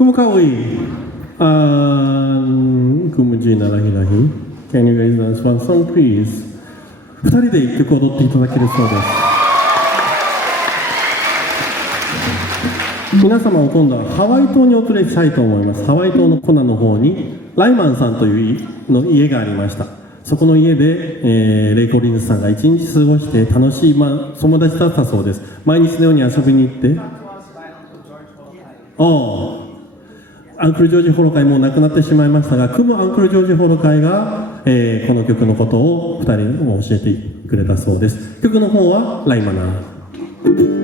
Kumakawi, Kumujina Lahi Lahi. Can you guys dance one song, please? 2人で1曲踊っていただけるそうです。皆様を今度はハワイ島にお連れしたいと思います。ハワイ島のコナの方にライマンさんというの家がありました。そこの家で、レイコリンズさんが1日過ごして楽しい、友達だったそうです。毎日のように遊びに行って、アンクルジョージホロ会もう亡くなってしまいましたが、クムアンクルジョージホロ会が、この曲のことを2人にも教えてくれたそうです。曲の方はライマナー。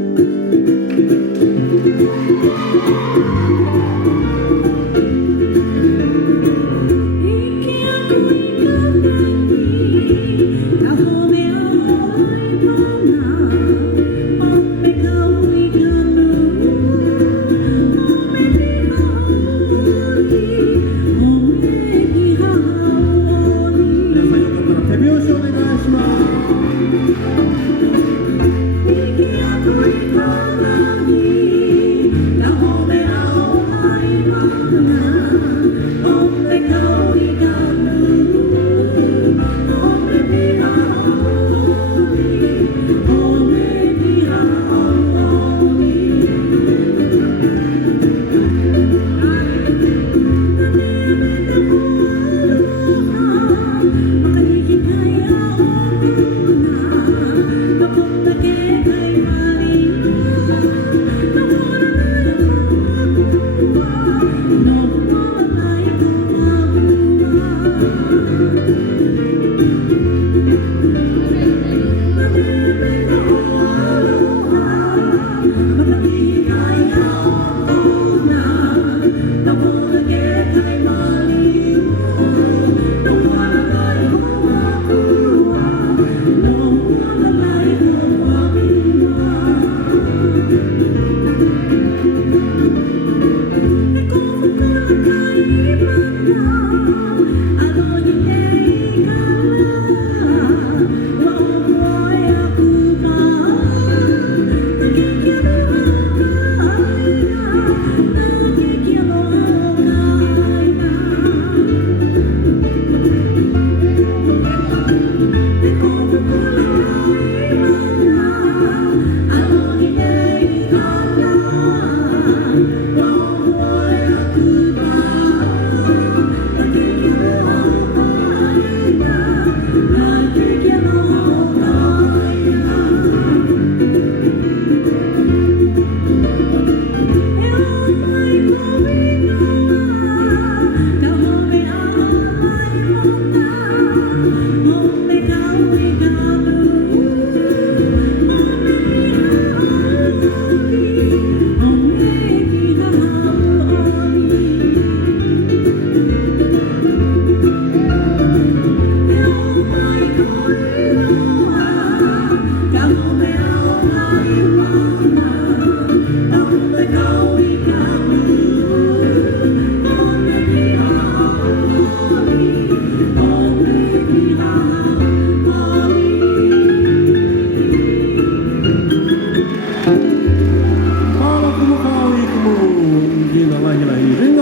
Kumakawi, Kumujina Lahi Lahi.